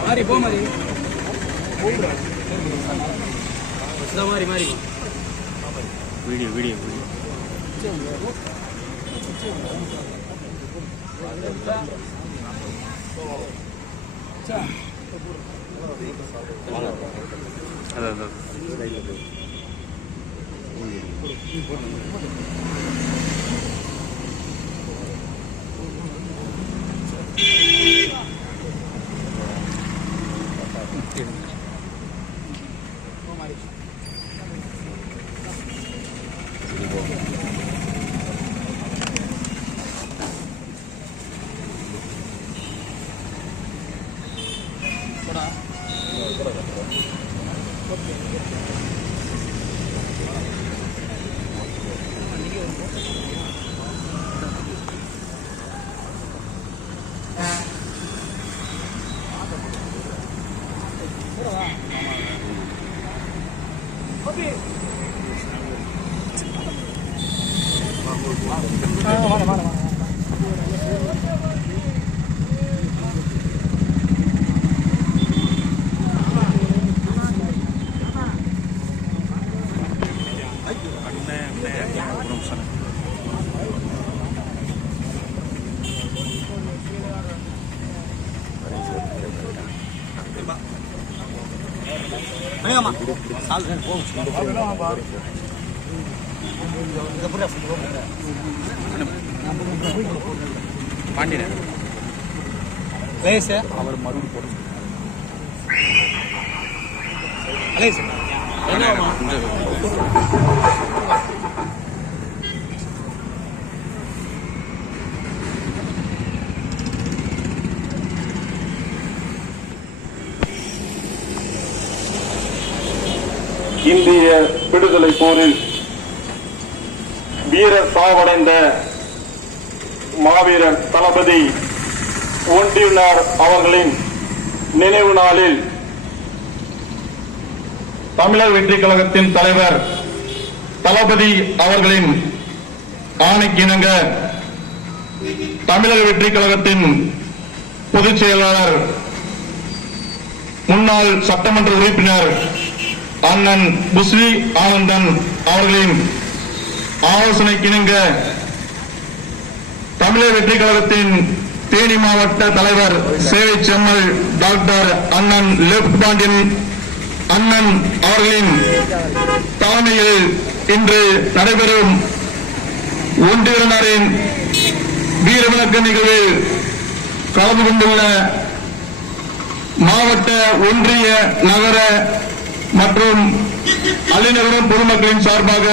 மாறி போ மாறி மாறி மாறி வீடியோ வீடியோ வீடியோ அதான் பாண்டியன் அவர் மறுபடியும் போட இந்திய விடுதலை போரில் வீரர் சாவடைந்த மாவீரர் தளபதி ஒன்றியுள்ளார் அவர்களின் நினைவு நாளில் தமிழர் வெற்றிக் கழகத்தின் தலைவர் தளபதி அவர்களின் ஆணைக்கிணங்க தமிழர் வெற்றிக் கழகத்தின் பொதுச் செயலாளர் முன்னாள் சட்டமன்ற உறுப்பினர் அண்ணன் புஸ்ரி ஆனந்தன் அவர்களின் ஆலோசனைக்கிணங்க தமிழர் வெற்றிக் கழகத்தின் தேனி மாவட்ட தலைவர் சேவை செம்மல் டாக்டர் அண்ணன் லெப்ட் பாண்டியன் அண்ணன் அவர்களின் தலைமையில் இன்று நடைபெறும் ஒன்றியரின் வீரவிளக்க நிகழ்வில் கலந்து கொண்டுள்ள மாவட்ட ஒன்றிய நகர மற்றும் அலிநகரம் பொதுமக்களின் சார்பாக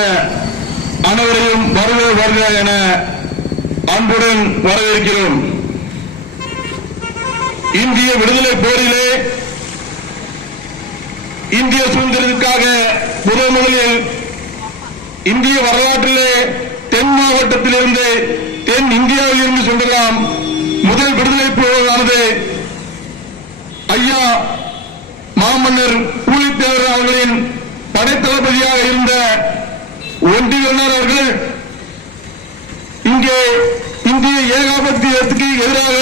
அனைவரையும் வருக வருக என அன்புடன் வரவேற்கிறோம். இந்திய விடுதலை போரிலே இந்திய சுதந்திரத்திற்காக முதலில் இந்திய வரலாற்றிலே தென் மாவட்டத்திலிருந்து தென் இந்தியாவில் இருந்து சொல்லலாம் முதல் விடுதலை போரானது ஐயா மாமன்னர் பூலித்தேவர் அவர்களின் படைத்தளபதியாக இருந்த ஒன்றியர் அவர்கள் இங்கே இந்திய ஏகாதிபத்தியத்துக்கு எதிராக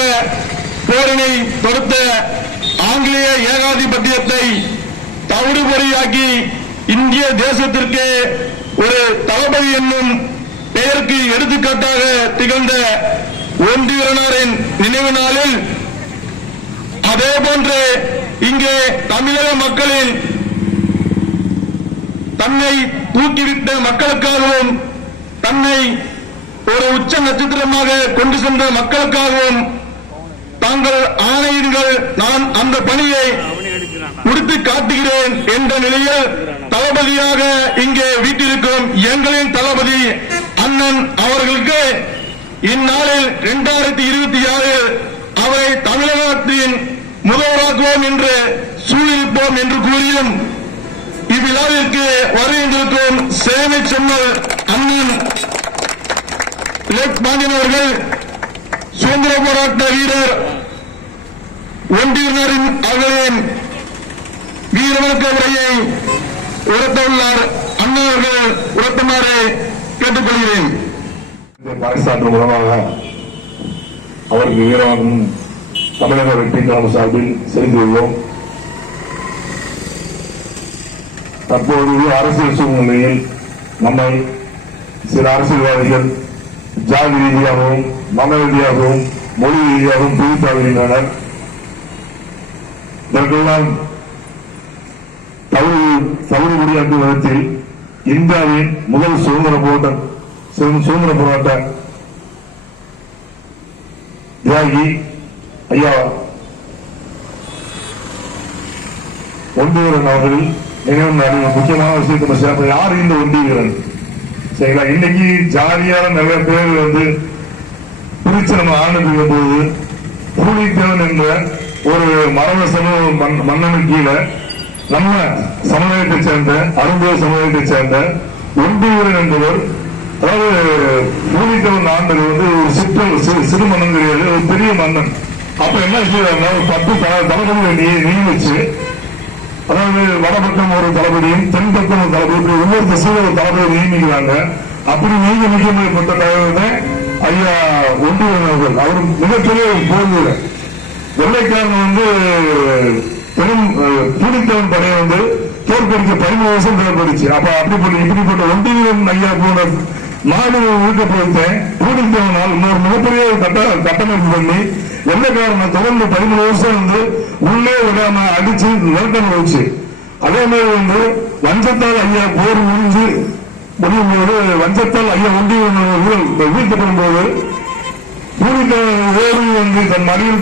போரினை தொடுத்த ஆங்கிலேய ஏகாதிபத்தியத்தை தவிடுபொறியாக்கி இந்திய தேசத்திற்கு ஒரு தளபதி என்னும் பெயருக்கு எடுத்துக்காட்டாக திகழ்ந்த ஒன்றியரின் நினைவு நாளில் அதேபோன்று இங்கே தமிழக மக்களின் தன்னை தூக்கிவிட்ட மக்களுக்காகவும் தன்னை ஒரு உச்ச நட்சத்திரமாக கொண்டு சென்ற மக்களுக்காகவும் தாங்கள் ஆணையிடுங்கள், நான் அந்த பணியை முடித்து காட்டுகிறேன் என்ற நிலையில் தளபதியாக இங்கே வீட்டிருக்கும் எங்களின் தளபதி அண்ணன் அவர்களுக்கு இந்நாளில் 2026 அவரை தமிழகத்தின் முதல்வராக்குவோம் என்று சூழ்நிலைப்போம் என்று கூறியும் இவ்விழாவிற்கு வருகின்றிருக்கும் சேவை செம்மல் அண்ணன் லெப்ட் பாண்டியன் அவர்கள் சுதந்திர போராட்ட வீரர் ஒன்றியரின் அவர்களின் வீரவணக்க உரையை உரத்துள்ளார் அண்ணா அவர்கள் உரத்துமாறு கேட்டுக்கொள்கிறேன். பாகிஸ்தான் மூலமாக அவருக்கு வீரவணக்கம் தமிழக வெற்றி கழகம் சார்பில் செய்துள்ளோம். தற்போது அரசியல் சூழ்நிலையில் நம்மை சில அரசியல்வாதிகள் ஜாதி ரீதியாகவும் மத ரீதியாகவும் மொழி ரீதியாகவும் பிரித்து வருகின்றனர். இதற்கெல்லாம் தவறு முடியாத விதத்தில் இந்தியாவின் முதல் சுதந்திர போராட்ட தியாகி ஐயா ஒண்டிவீரன் அவர்கள் நினைவு முக்கியமான விஷயத்தை சேர்ப்பது யார் இந்த ஒண்டிவீரன்? சரிங்களா, இன்னைக்கு ஜாலியான நிறைய பேர் பிரிச்சு நம்ம ஆண்டுகிற போது பூலித்தேவன் என்ற ஒரு மரபு சமூக மன்னனுக்கு கீழே நம்ம சமுதாயத்தை சேர்ந்த அருந்தோர் சமுதாயத்தை சேர்ந்த ஒண்டிவீரன் என்பவர், அதாவது பூலித்தேவன் ஆண்டது ஒரு சிறு மன்னன் கிடையாது, ஒரு பெரிய மன்னன். அப்ப என்ன செய்யறாங்க, ஒரு 10 தளபதிகளை நியமிச்சு, அதாவது வடபக்கம் ஒரு தளபதியும் தென் பக்கம் ஒரு தளபதி, ஒவ்வொரு திசையில ஒரு தளபதியை நியமிக்கிறாங்க. அப்படி நியமிக்கப்பட்ட தலைவர் ஐயா ஒண்டிவீரன் அவர்கள். அவர் மிகப்பெரிய போர் வீரர். வெள்ளைக்காரன் பெரும் பூலித்தேவன் படையை தோற்கடிக்க 13 வருஷம் தேவைப்படுச்சு. அப்ப இப்படிப்பட்ட ஒண்டிவீரன் ஐயா போன நாடு ஊக்கப்படுத்த பூலித்தேவனால் இன்னொரு மிகப்பெரிய கட்டமைப்பு பண்ணி வெள்ளைக்காரனை தொடர்ந்து 13 வருஷம் உள்ளே விடாம அடிச்சு நிறுத்தம் வச்சு, அதே மாதிரி வஞ்சத்தால் ஐயா போர் முடியும் போது வஞ்சத்தால் ஐயா ஒண்டிவீரன் வீழ்த்தப்படும் போது பூலித்தேவன் ஓடி தன் மடியில்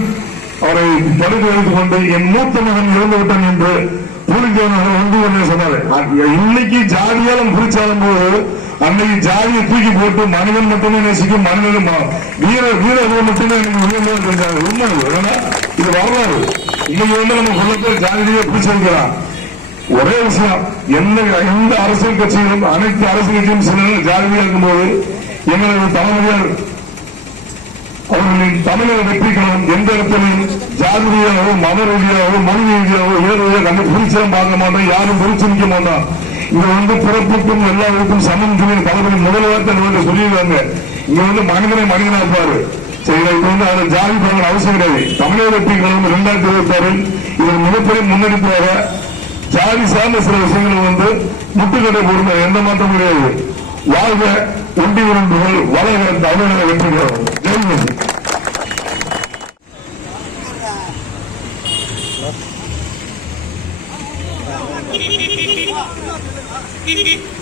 அவரை படுக்க வைத்துக் கொண்டு என் மூத்த மகன் இறந்து விட்டான் என்று பூலித்தேவன் ஒண்டிவீரன் சொன்னாரு. இன்னைக்கு ஜாதியாலும் பிரிச்சாலும் போது அன்னைக்கு ஜாதியை தூக்கி போட்டு மனிதன் மட்டுமே நேசிக்கும் மனிதன் வீரர்கள் மட்டுமே எனக்கு தெரிஞ்சாங்க. உண்மை இது வரலாறு. இன்னைக்கு நம்ம சொல்ல ஜாதியை பிரிச்சிருக்கலாம். ஒரே விஷயம், எந்த அரசியல் கட்சிகளும் அனைத்து அரசியல் கட்சியும் சில ஜாதியாக இருக்கும்போது எங்களது தலைமையர் அவர்களின் தமிழக வெற்றி கழகம் எந்த இடத்திலும் ஜாதி ரீதியாகவோ மத ரீதியாகவோ மொழி ரீதியாகவோ வேறு கண்டு பிரிச்சம் பார்க்க மாட்டோம், யாரும் பிரிச்சு நிற்க மாட்டோம். இங்க பிறப்புக்கும் எல்லாருக்கும் சமம் சொல்லி தலைவரி முதல்வர்த்த சொல்லிடுவாங்க. இங்க மனிதனா இருப்பாரு. சரி, இப்ப அது ஜாதி பார்க்க அவசியம் கிடையாது. தமிழக வெற்றி கழகம் 2026 இது மிகப்பெரிய முன்னெடுப்பாக ஜாதி சார்ந்த சில விஷயங்கள் முட்டுக்கட்டை போடுங்க, எந்த மாற்றம் கிடையாது. வாழ்க ஒண்டிவீரன் புகழ், வளர தமிழக வெற்றி கழகம். ஜெய்